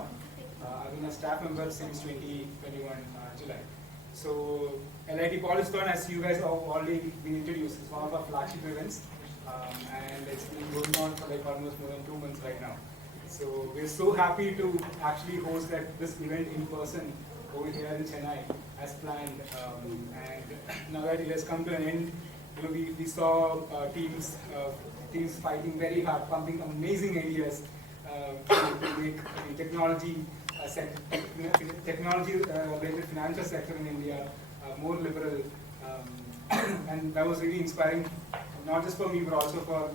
now. I've been a staff member since 2021 July. So LIT Policython, as you guys have already been introduced, is one of our flagship events, and it's been going on for like almost more than 2 months right now. So we're so happy to actually host this event in person over here in Chennai as planned, and now that it has come to an end, we saw teams fighting very hard, pumping amazing ideas to make the technology-related financial sector in India more liberal, and that was really inspiring, not just for me but also for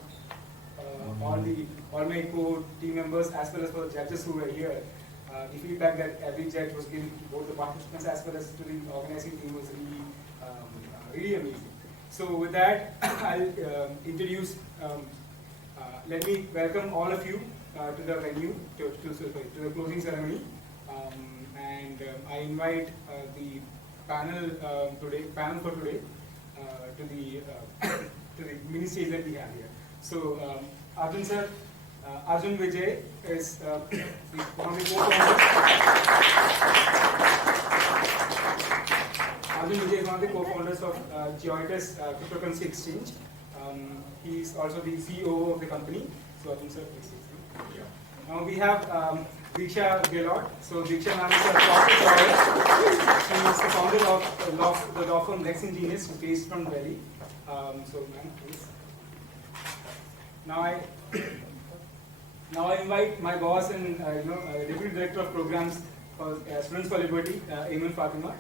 all my co-team members as well as for the judges who were here. The feedback that every judge was giving to both the participants as well as to the organizing team was really amazing. So with that, I'll introduce. Let me welcome all of you to the venue, to the closing ceremony, and I invite the panel for today to the mini stage that we have here. So Arjun sir, Arjun Vijay is one of the co-founders. Arjun Vijay is one of the co-founders of Giottus cryptocurrency exchange. He's also the CEO of the company. So Arjun sir, please. Now we have Deeksha Gehlot. So Deeksha ma'am is a corporate lawyer. She is the founder of the law firm Lexingenious, based from Delhi. So ma'am, please. Now I invite my boss and Deputy Director of Programs for Students for Liberty, Ayman Fatima.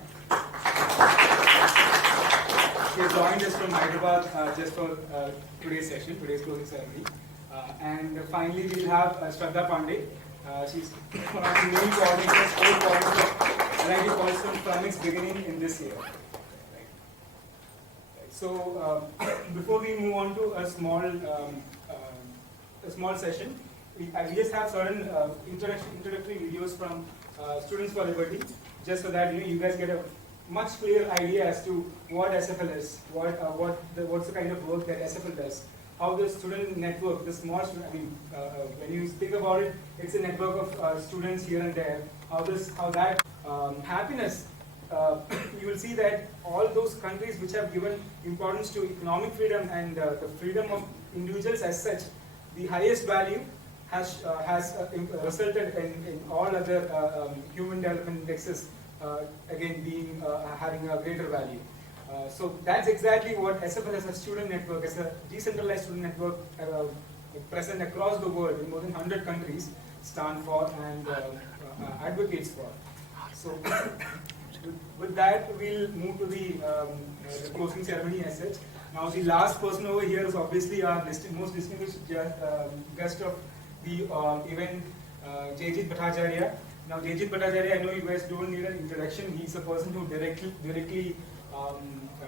She has joined us from Hyderabad just for today's closing ceremony. And finally, we'll have Shraddha Pandey. She's one of the main coordinators of LIT Policython from its beginning in this year. So before we move on to a small session, we just have certain introductory videos from Students for Liberty, just so that you guys get a much clearer idea as to what SFL is, what's the kind of work that SFL does, how the student network, the small student, when you think about it, it's a network of students here and there. How that happiness, you will see that all those countries which have given importance to economic freedom and the freedom of individuals as such, the highest value has resulted in all other human development indexes again being having a greater value. So that's exactly what SFL as a student network, as a decentralized student network present across the world in more than 100 countries, stand for and advocates for. So with that, we'll move to the closing ceremony as such. Now the last person over here is obviously our most distinguished guest of the event, Jaijit Bhattacharya. Now Jaijit Bhattacharya, I know you guys don't need an introduction. He's a person who directly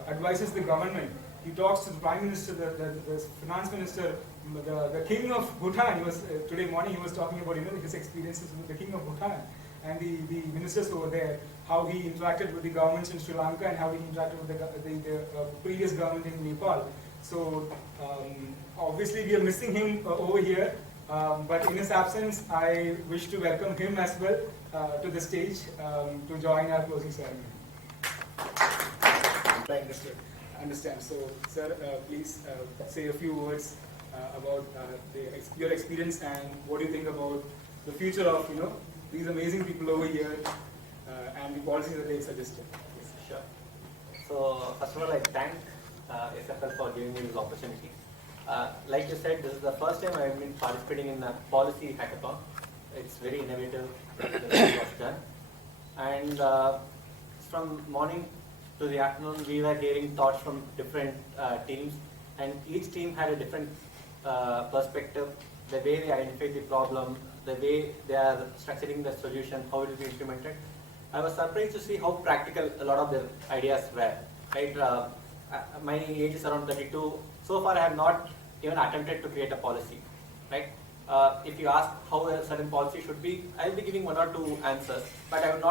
advises the government. He talks to the Prime Minister, the Finance Minister, the King of Bhutan. Today morning he was talking about his experiences with the King of Bhutan and the ministers over there, how he interacted with the governments in Sri Lanka and how he interacted with the previous government in Nepal. So obviously we are missing him over here, but in his absence I wish to welcome him as well to the stage to join our closing ceremony. I understand. So, sir, please say a few words about your experience and what do you think about the future of these amazing people over here and the policies that they've suggested. Yes, sure. So, first of all, I thank SFL for giving me this opportunity. Like you said, this is the first time I've been participating in a policy hackathon. It's very innovative. It was done, and from morning to the afternoon, we were hearing thoughts from different teams, and each team had a different perspective, the way they identify the problem, the way they are structuring the solution, how it will be implemented. I was surprised to see how practical a lot of their ideas were. Right? My age is around 32. So far, I have not even attempted to create a policy. Right? If you ask how a certain policy should be, I will be giving 1 or 2 answers, but I have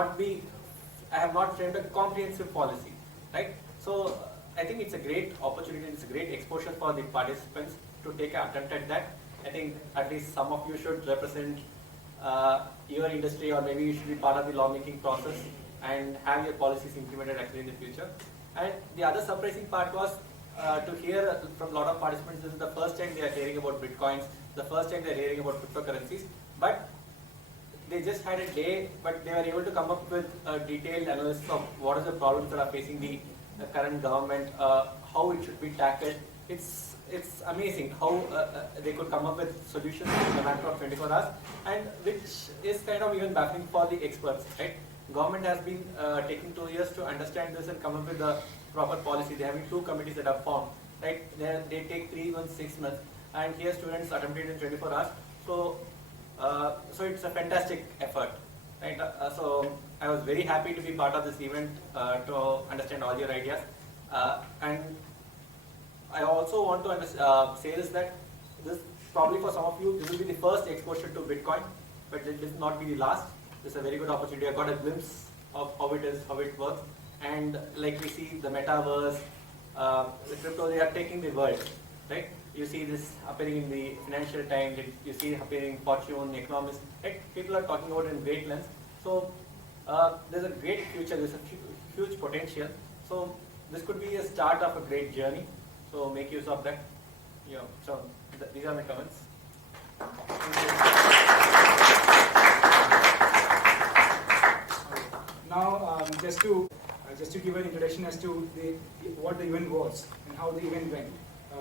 not framed a comprehensive policy. Right? So I think it's a great opportunity, it's a great exposure for the participants to take an attempt at that. I think at least some of you should represent your industry, or maybe you should be part of the lawmaking process and have your policies implemented actually in the future. And the other surprising part was to hear from a lot of participants, this is the first time they are hearing about bitcoins, the first time they are hearing about cryptocurrencies, but they just had a day, but they were able to come up with a detailed analysis of what are the problems that are facing the current government, how it should be tackled. It's amazing how they could come up with solutions in a matter of 24 hours, and which is kind of even baffling for the experts, right? Government has been taking 2 years to understand this and come up with a proper policy. They have 2 committees that are formed, right? They take 3 months, 6 months, and here students attempted in 24 hours. So it's a fantastic effort, right? So I was very happy to be part of this event to understand all your ideas, and I also want to say this, that this probably for some of you this will be the first exposure to Bitcoin, but it will not be the last. This is a very good opportunity. I got a glimpse of how it is, how it works, and like we see the metaverse, the crypto, they are taking the world, right? You see this appearing in the Financial Times, you see it appearing in Fortune, Economist, right? People are talking about it in great lengths. So there's a great future, there's a huge potential. So this could be a start of a great journey. So make use of that. Yeah. So these are my comments. Now, just to give an introduction as to what the event was and how the event went.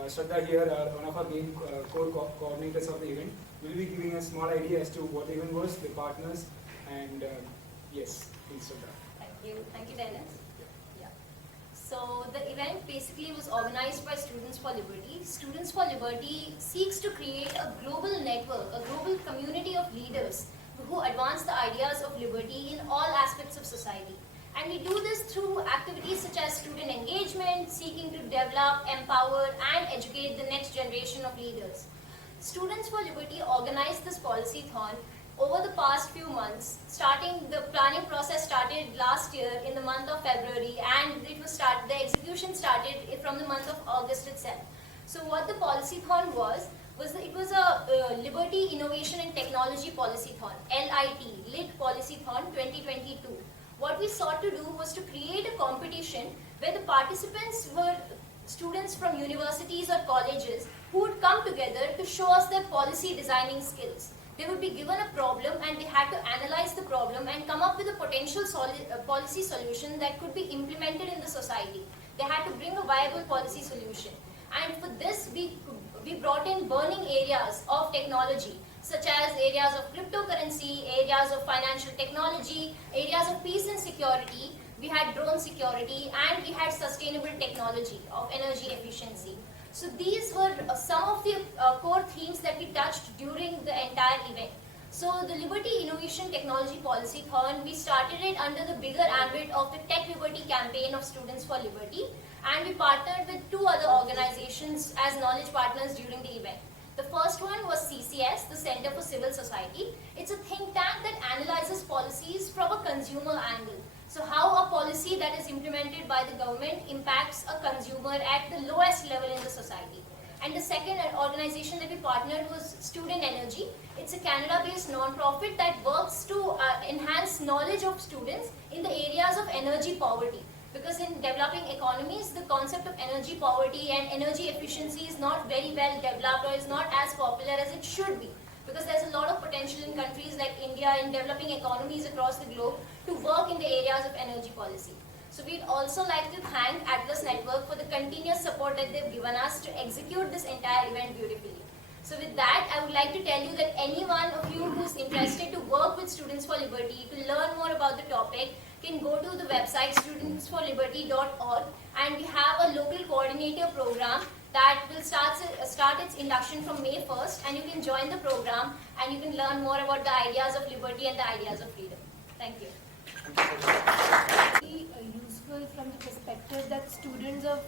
Shraddha here, one of our main core coordinators of the event, will be giving a small idea as to what the event was, the partners, and yes, please Shraddha. Thank you, Dennis. Yeah. So the event basically was organized by Students for Liberty. Students for Liberty seeks to create a global network, a global community of leaders who advance the ideas of liberty in all aspects of society. And we do this through activities such as student engagement, seeking to develop, empower, and educate the next generation of leaders. Students for Liberty organized this policython over the past few months. The planning process started last year in the month of February, and the execution started from the month of August itself. So what the policython was a Liberty Innovation and Technology Policython, LIT Policython 2022. What we sought to do was to create a competition where the participants were students from universities or colleges who would come together to show us their policy designing skills. They would be given a problem and they had to analyze the problem and come up with a potential policy solution that could be implemented in the society. They had to bring a viable policy solution. And for this, we brought in burning areas of technology, such as areas of cryptocurrency, areas of financial technology, areas of peace and security. We had drone security, and we had sustainable technology of energy efficiency. So these were some of the core themes that we touched during the entire event. So the Liberty Innovation Technology Policython, we started it under the bigger ambit of the Tech Liberty campaign of Students for Liberty, and we partnered with 2 other organizations as knowledge partners during the event. The first one was CCS, the Center for Civil Society. It's a think tank that analyzes policies from a consumer angle. So how a policy that is implemented by the government impacts a consumer at the lowest level in the society. And the second organization that we partnered was Student Energy. It's a Canada-based non-profit that works to enhance knowledge of students in the areas of energy poverty. Because in developing economies, the concept of energy poverty and energy efficiency is not very well developed, or is not as popular as it should be. Because there's a lot of potential in countries like India, in developing economies across the globe, to work in the areas of energy policy. So we'd also like to thank Atlas Network for the continuous support that they've given us to execute this entire event beautifully. So with that, I would like to tell you that any one of you who's interested to work with Students for Liberty, to learn more about the topic, can go to the website studentsforliberty.org, and we have a local coordinator program that will start its induction from May 1st, and you can join the program and you can learn more about the ideas of liberty and the ideas of freedom. Thank you. Useful from the perspective that students of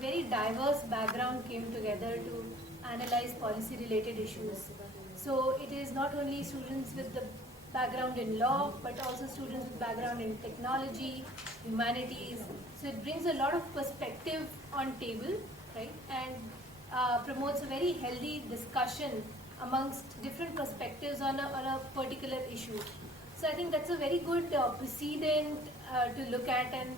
very diverse background came together to analyze policy related issues. So it is not only students with the background in law, but also students with background in technology, humanities. So it brings a lot of perspective on table, right? And promotes a very healthy discussion amongst different perspectives on a particular issue. So I think that's a very good precedent to look at, and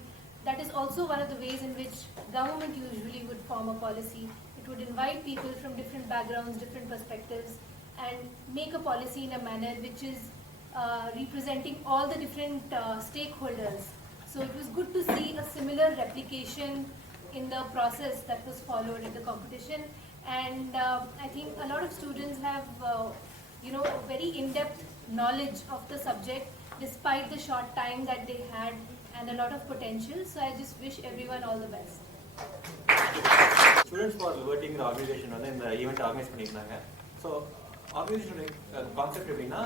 that is also one of the ways in which government usually would form a policy. It would invite people from different backgrounds, different perspectives, and make a policy in a manner which is representing all the different stakeholders. So it was good to see a similar replication in the process that was followed in the competition. And I think a lot of students have, a very in-depth knowledge of the subject despite the short time that they had and a lot of potential. So I just wish everyone all the best. Students for Liberty organization வந்து இந்த event organise பண்ணியிருந்தாங்க. ஸோ ஆர்கனைசேஷனுடைய கான்செப்ட் எப்படின்னா,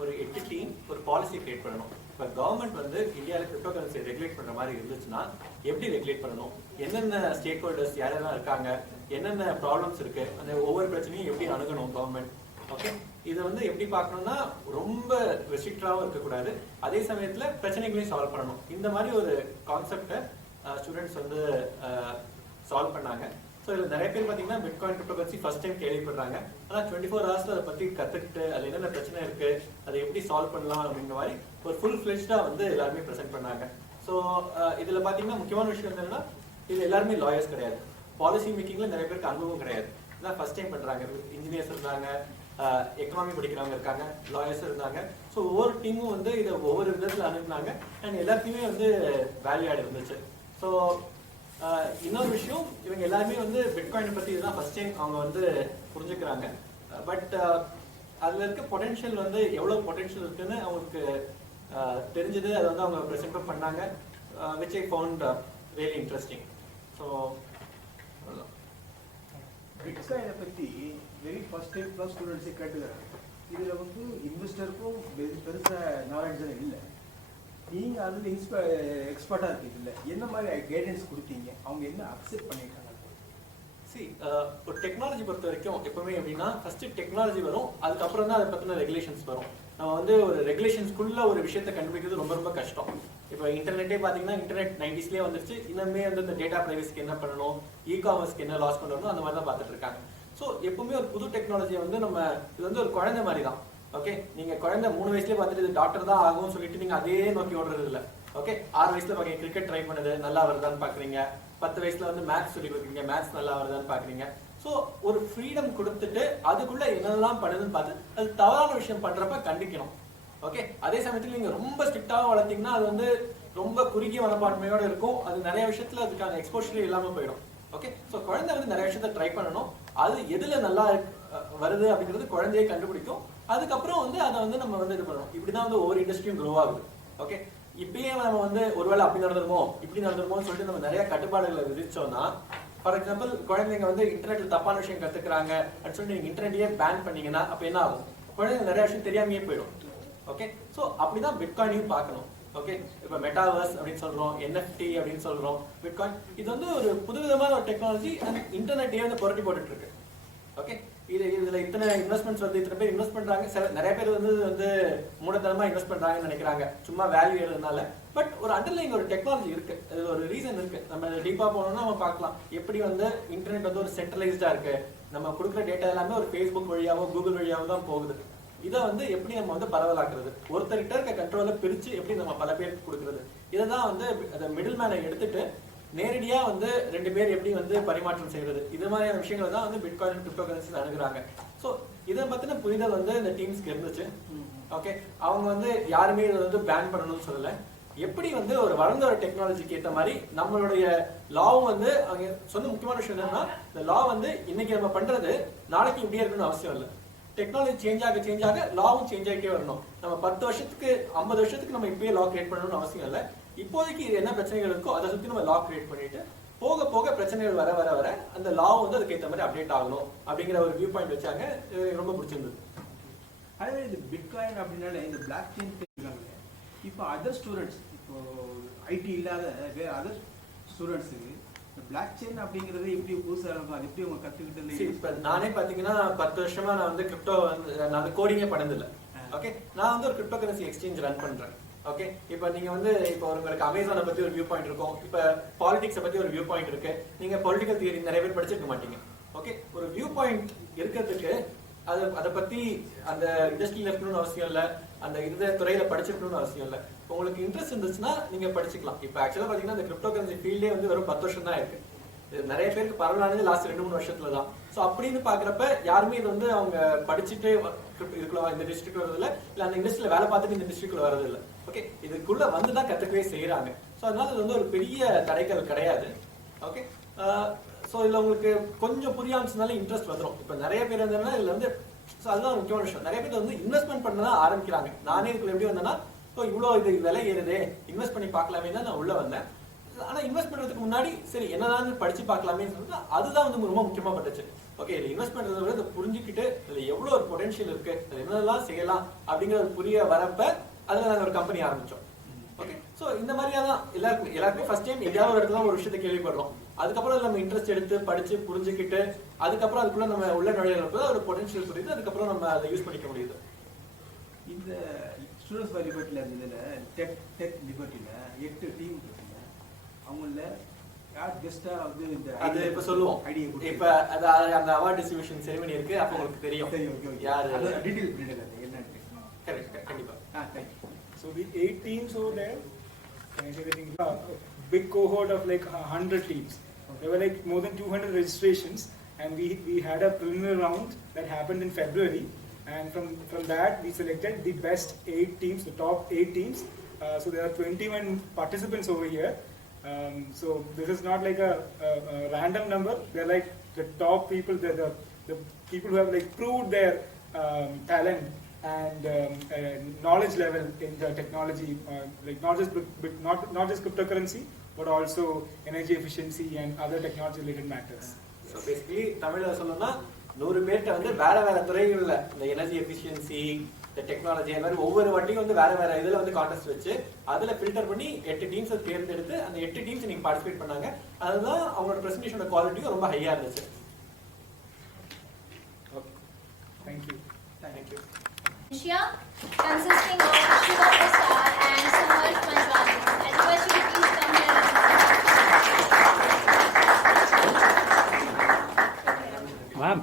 ஒரு 8 டீம் ஒரு policy create பண்ணணும். இப்போ கவர்மெண்ட் வந்து இந்தியாவில் கிரிப்டோ கரன்சி ரெகுலேட் பண்ணுற மாதிரி இருந்துச்சுன்னா எப்படி ரெகுலேட் பண்ணணும், என்னென்ன ஸ்டேக் ஹோல்டர்ஸ் யாரெல்லாம் இருக்காங்க, என்னென்ன ப்ராப்ளம்ஸ் இருக்கு, அந்த ஒவ்வொரு பிரச்சனையும் எப்படி அணுகணும் கவர்மெண்ட். ஓகே, இதை வந்து எப்படி பார்க்கணும்னா ரொம்ப ரெஸ்ட்ரிக்டாகவும் இருக்கக்கூடாது, அதே சமயத்தில் பிரச்சனைகளையும் சால்வ் பண்ணணும். இந்த மாதிரி ஒரு கான்செப்டை ஸ்டூடெண்ட்ஸ் வந்து சால்வ் பண்ணாங்க. ஸோ இதில் நிறைய பேர் பார்த்தீங்கன்னா bitcoin cryptocurrency first time கேள்விப்படுறாங்க. ஆனால் 24 ஹவர்ஸில் அதை பற்றி கற்றுக்கிட்டு அதில் என்னென்ன பிரச்சனை இருக்குது, அதை எப்படி சால்வ் பண்ணலாம் அப்படிங்கிற மாதிரி ஒரு ஃபுல் ஃப்ளெஷ்டாக வந்து எல்லாருமே ப்ரெசென்ட் பண்ணாங்க. ஸோ இதில் பார்த்தீங்கன்னா முக்கியமான விஷயம் என்னென்னா, இது எல்லாருமே லாயர்ஸ் கிடையாது, பாலிசி மேக்கிங்கில் நிறைய பேருக்கு அனுபவம் கிடையாது, இதான் ஃபர்ஸ்ட் டைம் பண்ணுறாங்க. இன்ஜினியர்ஸ் இருந்தாங்க, எக்கனாமி படிக்கிறவங்க இருக்காங்க, லாயர்ஸ் இருந்தாங்க. ஸோ ஒவ்வொரு டீமும் வந்து இதை ஒவ்வொரு விதத்தில் அனுப்புனாங்க அண்ட் எல்லாத்தையுமே வந்து வேல்யூ ஆட் இருந்துச்சு. ஸோ இன்னொரு விஷயம், இவங்க எல்லாருமே வந்து பிட்காயினை பற்றி இதுதான் ஃபர்ஸ்ட் டைம் அவங்க வந்து புரிஞ்சுக்கிறாங்க. பட் அதில் இருக்க பொட்டென்ஷியல் வந்து எவ்வளோ பொட்டென்ஷியல் இருக்குன்னு அவங்களுக்கு தெரிஞ்சது, அதை வந்து அவங்க ப்ரெசென்ட் பண்ணாங்க, which I found very interesting. So பிட்காயினை பற்றி வெரி ஃபர்ஸ்ட் டைம் ப்ளஸ் ஸ்டூடெண்ட்ஸே கேட்டுக்கிறாங்க. இதில் வந்து இன்வெஸ்டருக்கும் பெருசாக நாலேஜ் தான் இல்லை. நீங்கள் அதில் எக்ஸ்பர்ட்டாக இருக்குது இல்லை, என்ன மாதிரி கைடன்ஸ் கொடுத்தீங்க, அவங்க என்ன அக்செப்ட் பண்ணிட்டாங்க? ஒரு டெக்னாலஜி பொறுத்த வரைக்கும் எப்பவுமே எப்படின்னா, ஃபர்ஸ்ட் டெக்னாலஜி வரும், அதுக்கப்புறம் தான் அதை பற்றின ரெகுலேஷன்ஸ் வரும். நம்ம வந்து ஒரு ரெகுலேஷன்ஸ்குள்ள ஒரு விஷயத்தை கண்டுபிடிக்கிறது ரொம்ப ரொம்ப கஷ்டம். இப்போ இன்டர்நெட்டே பார்த்தீங்கன்னா, இன்டர்நெட் 90ஸ்லேயே வந்துருச்சு, இன்னுமே வந்து இந்த டேட்டா பிரைவசிக்கு என்ன பண்ணணும், காமர்ஸ்க்கு என்ன லாஸ் பண்ணணும், அந்த மாதிரி தான் பார்த்துட்டு இருக்காங்க. ஸோ எப்பவுமே ஒரு புது டெக்னாலஜியை வந்து நம்ம, இது வந்து ஒரு குழந்தை மாதிரி தான். ஓகே, நீங்க குழந்தை 3 வயசுலேயே பார்த்துட்டு இது டாக்டர் தான் ஆகும்னு சொல்லிட்டு நீங்க அதே நோக்கி ஓடுறது இல்லை. ஓகே, 6 வயசுல பாக்கீங்க கிரிக்கெட் ட்ரை பண்ணது நல்லா வருதான்னு பாக்குறீங்க, 10 வயசுல வந்து மேத்ஸ் சொல்லி கொடுக்குறீங்க, மேத்ஸ் நல்லா வருதான்னு பாக்குறீங்க. ஸோ ஒரு ஃப்ரீடம் கொடுத்துட்டு அதுக்குள்ள என்னெல்லாம் பண்ணுதுன்னு பார்த்து அது தவறான விஷயம் பண்றப்ப கண்டிக்கணும். ஓகே, அதே சமயத்தில் நீங்க ரொம்ப ஸ்ட்ரிக்டாக வளர்த்தீங்கன்னா அது வந்து ரொம்ப குறுகிய மனப்பான்மையோட இருக்கும், அது நிறைய விஷயத்துல அதுக்கான எக்ஸ்போஷரே இல்லாம போயிடும். ஓகே, ஸோ குழந்தை வந்து நிறைய விஷயத்த ட்ரை பண்ணணும், அது எதுல நல்லா வருது அப்படிங்கிறது குழந்தையே கண்டுபிடிக்கும். அதுக்கப்புறம் வந்து அதை வந்து நம்ம வந்து இது பண்ணணும். இப்படிதான் வந்து ஒவ்வொரு இண்டஸ்ட்ரியும் க்ரோ ஆகுது. ஓகே, இப்பயே நம்ம வந்து ஒருவேளை அப்படி நடந்துருமோ இப்படி நடந்துருமோன்னு சொல்லிட்டு நம்ம நிறைய கட்டுப்பாடுகளை விதிச்சோம்னா, ஃபார் எக்ஸாம்பிள் குழந்தைங்க வந்து இன்டர்நெட்ல தப்பான விஷயம் கத்துக்கிறாங்க அப்படின்னு சொல்லி நீங்க இன்டர்நெட்டையே பேன் பண்ணீங்கன்னா அப்ப என்ன ஆகும், குழந்தைங்க நிறைய விஷயம் தெரியாமையே போயிடும். ஓகே, ஸோ அப்படிதான் பிட்காயினையும் பார்க்கணும். ஓகே, இப்போ மெட்டாவர்ஸ் அப்படின்னு சொல்றோம், NFT அப்படின்னு சொல்றோம், பிட்காயின் இது வந்து ஒரு புதுவிதமான ஒரு டெக்னாலஜி அண்ட் இன்டர்நெட்டையே வந்து புரட்டி போட்டுட்டு இருக்கு. ஓகே, இதுல இத்தனை இன்வெஸ்ட்மெண்ட்ஸ் வந்து இத்தனை பேர் இன்வெஸ்ட் பண்றாங்க, நிறைய பேர் வந்து மூடத்தனமா இன்வெஸ்ட் பண்றாங்கன்னு நினைக்கிறாங்க சும்மா வேல்யூ ஏறதுனால. பட் ஒரு அண்டர்லைங் ஒரு டெக்னாலஜி இருக்கு, அது ஒரு ரீசன் இருக்கு. நம்ம டீப்பா போனோம்னா நம்ம பார்க்கலாம் எப்படி வந்து இன்டர்நெட் வந்து ஒரு சென்ட்ரலைஸ்டா இருக்கு, நம்ம கொடுக்குற டேட்டா எல்லாமே ஒரு ஃபேஸ்புக் வழியாவோ கூகுள் வழியாவோ தான் போகுது. இதை வந்து எப்படி நம்ம வந்து பரவலாக்குறது, ஒருத்தர்கிட்ட இருக்க கண்ட்ரோலை பிரிச்சு எப்படி நம்ம பல பேருக்கு கொடுக்குறது, இதை தான் வந்து அந்த மிடில் மேனை எடுத்துட்டு நேரடியா வந்து 2 பேர் எப்படி வந்து பரிமாற்றம் செய்யறது, இது மாதிரியான விஷயங்கள் தான் வந்து பிட்காயின் கிரிப்டோ கரன்சி அணுகுறாங்க. ஸோ இதை பத்தின புரிதல் வந்து இந்த டீம்ஸ்க்கு இருந்துச்சு. ஓகே, அவங்க வந்து யாருமே இதை வந்து பேன் பண்ணணும்னு சொல்லலை, எப்படி வந்து ஒரு வளர்ந்த ஒரு டெக்னாலஜிக்கு ஏற்ற மாதிரி நம்மளுடைய லாவும் வந்து அவங்க சொன்ன முக்கியமான விஷயம் என்னன்னா, இந்த லா வந்து இன்னைக்கு நம்ம பண்றது நாளைக்கு இப்படியே இருக்கணும்னு அவசியம் இல்லை. டெக்னாலஜி சேஞ்ச் ஆக லாவும் சேஞ்ச் ஆகிட்டே வரணும். நம்ம 10 வருஷத்துக்கு 50 வருஷத்துக்கு நம்ம இப்பயே லா கிரியேட் பண்ணணும்னு அவசியம் இல்லை. இப்போதைக்கு என்ன பிரச்சனைகள் இருக்கோ அதை சுற்றி நம்ம லா கிரியேட் பண்ணிட்டு போக போக பிரச்சனைகள் வர வர வர அந்த லா வந்து அதுக்கு ஏற்ற மாதிரி அப்டேட் ஆகணும் அப்படிங்கிற ஒரு வியூ பாயிண்ட் வச்சாங்க. ரொம்ப பிடிச்சிருந்தது. அதே இது பிட்காயின் அப்படின்னாலே இந்த பிளாக் செயின் இருக்காங்க. இப்போ அதர் ஸ்டூடெண்ட்ஸ், இப்போ ஐடி இல்லாத வேற அதர் ஸ்டூடெண்ட்ஸுக்கு பிளாக் செயின் அப்படிங்கிறது எப்படி புதுசாக இருக்கும், அது எப்படி அவங்க கற்றுக்கிட்டு? இப்போ நானே பார்த்தீங்கன்னா 10 வருஷமா நான் வந்து கிரிப்டோ நான் கோடிங்கே பண்ணதில்லை. ஓகே, நான் வந்து ஒரு கிரிப்டோ கரன்சி எக்ஸ்சேஞ்ச் ரன் பண்றேன். ஓகே, இப்போ நீங்க வந்து இப்போ உங்களுக்கு அமேசானை பத்தி ஒரு வியூ பாயிண்ட் இருக்கும், இப்போ பாலிடிக்ஸை பத்தி ஒரு வியூ பாயிண்ட் இருக்கு, நீங்க பொலிட்டிக்கல் தியரி நிறைய பேர் படிச்சிருக்க மாட்டீங்க. ஓகே, ஒரு வியூ பாயிண்ட் இருக்கிறதுக்கு அதை பத்தி அந்த இண்டஸ்ட்ரியில இருக்கணும்னு அவசியம் இல்லை, அந்த இந்த துறையில படிச்சிருக்கணும்னு அவசியம் இல்லை. உங்களுக்கு இன்ட்ரெஸ்ட் இருந்துச்சுன்னா நீங்க படிச்சுக்கலாம். இப்போ ஆக்சுவலா பாத்தீங்கன்னா இந்த கிரிப்டோ கரன்சி ஃபீல்டே வந்து வெறும் 10 வருஷம் தான் இருக்கு. இது நிறைய பேருக்கு பரவலானது லாஸ்ட் 2-3 வருஷத்துல தான். ஸோ அப்படின்னு பாக்குறப்ப யாருமே இது வந்து அவங்க படிச்சுட்டு இருக்கலாம் இந்த டிஸ்ட்ரிக்ட் வரதில்லை, இல்லை அந்த இண்டஸ்ட்ரியில வேலை பார்த்துட்டு இந்த டிஸ்ட்ரிக்ட்ல வரதில்லை. ஓகே, இதுக்குள்ள வந்து தான் கத்துக்கவே செய்யறாங்க. ஸோ அதனால இது வந்து ஒரு பெரிய தடைகள் கிடையாது. ஓகே, ஸோ இதுல உங்களுக்கு கொஞ்சம் புரியாமச்சுனால இன்ட்ரெஸ்ட் வந்துடும். இப்போ நிறைய பேர் இருந்தாங்கன்னா இதுல வந்து அதுதான் ஒரு முக்கியமான விஷயம். நிறைய பேர் வந்து இன்வெஸ்ட்மெண்ட் பண்ண தான் ஆரம்பிக்கிறாங்க. நானே இதுக்குள்ள எப்படி வந்தேன்னா, இப்போ இவ்வளோ இது விலை ஏறுதே, இன்வெஸ்ட் பண்ணி பார்க்கலாமே தான் நான் உள்ள வந்தேன். ஆனா இன்வெஸ்ட் பண்றதுக்கு முன்னாடி சரி என்னதான் படிச்சு பார்க்கலாமே சொல்லிட்டு அதுதான் வந்து ரொம்ப முக்கியமா பட்டுச்சு. ஓகே, இது இன்வெஸ்ட் பண்றதை விட இதை புரிஞ்சுக்கிட்டு இதுல எவ்வளவு ஒரு பொட்டன்ஷியல் இருக்கு, அது என்னெல்லாம் செய்யலாம் அப்படிங்கறது புரிய வரப்ப அதுல நாங்க ஒரு கம்பெனி ஆரம்பிச்சோம். ஓகே, ஸோ இந்த மாதிரியா தான் எல்லாருக்குமே ஃபர்ஸ்ட் டைம் எங்கேயாவது ஒரு இடத்துல ஒரு விஷயத்தை கேள்விப்படுறோம். அதுக்கப்புறம் நம்ம இன்ட்ரெஸ்ட் எடுத்து படிச்சு புரிஞ்சுக்கிட்டு அதுக்கப்புறம் அதுக்குள்ள நம்ம உள்ள நுழையிறப்ப ஒரு பொட்டன்ஷியல் புரியுது, அதுக்கப்புறம் நம்ம அதை யூஸ் பண்ணிக்க முடியுது. இந்த ஸ்டூடெண்ட்ஸ் ஃபார் லிபர்ட்டில இருந்ததுல டெக் லிபர்ட்டில 8 டீம் இருக்குங்க. அவங்கள யார் பெஸ்டா வந்து இந்த அது இப்ப சொல்லுவோம். ஐடியா இப்ப அந்த அவார்ட் டிஸ்ட்ரிபியூஷன் செரிமனி இருக்கு, அப்ப உங்களுக்கு தெரியும். சரி, ஓகே ஓகே. யார் அது டீடைல் பிரிண்ட் என்னன்னு. கரெக்ட், கண்டிப்பா. Thank you. So the 8 teams over there, can I say the thing? A big cohort of like 100 teams. There were like more than 200 registrations, and we had a preliminary round that happened in February, and from that we selected the best 8 teams, the top 8 teams. So there are 21 participants over here. So this is not like a random number. They're like the top people. They're the people who have like proved their talent and knowledge level in the technology, like not just cryptocurrency, but also energy efficiency and other technology related matters. So basically தமிழ்ல சொல்லணும்னா 100 பேர்ட்ட வந்து வேற வேற துறைகள்ல இந்த energy efficiency, இந்த டெக்னாலஜி, அந்த மாதிரி ஒவ்வொரு வாட்டியும் வந்து வேற வேற இதுல வந்து கான்டெஸ்ட் வச்சு அதுல ஃபில்டர் பண்ணி 8 டீம்ஸை தேர்ந்தெடுத்து அந்த 8 டீம்ஸ் நீங்க பார்ட்டிசிபேட் பண்ணாங்க. அதுதான் அவங்களோட பிரசன்டேஷனோட குவாலிட்டியும் ரொம்ப ஹையா இருந்துச்சு. Okay, thank you. Asia, consisting of Shiva Prasad and Samarth Panchwani. I request you to please come here. Ma'am.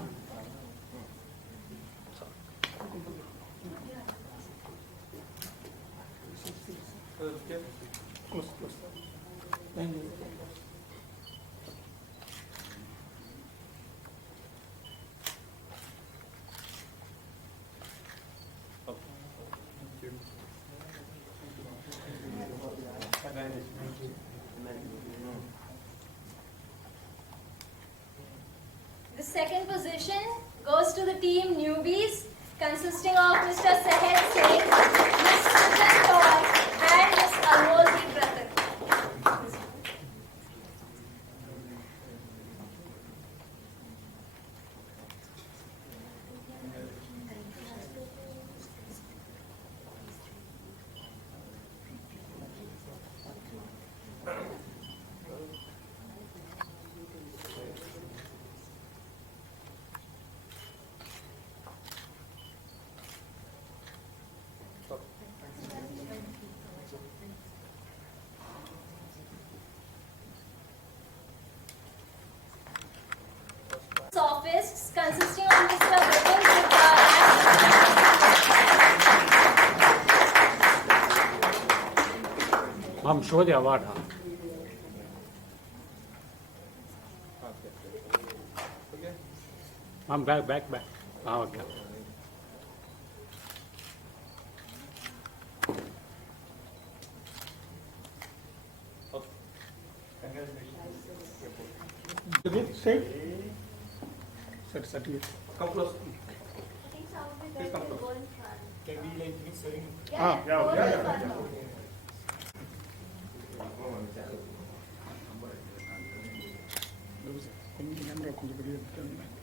The second position goes to the team newbies, consisting of Mr. Sahel Singh, Ms. Sujan Kaur, and Ms. Almozi Pratik. Sophists consisting of Mr. Vipin Gupta Ma'am, show the award. Ma'am, back. Okay. Certificate. Come close. I think some of it Please come close. go in front. Can we like be saying? Yeah, yeah, go in yeah. front. கொஞ்சம் கேமரா கொஞ்சம் வெளியே எடுத்துட்டு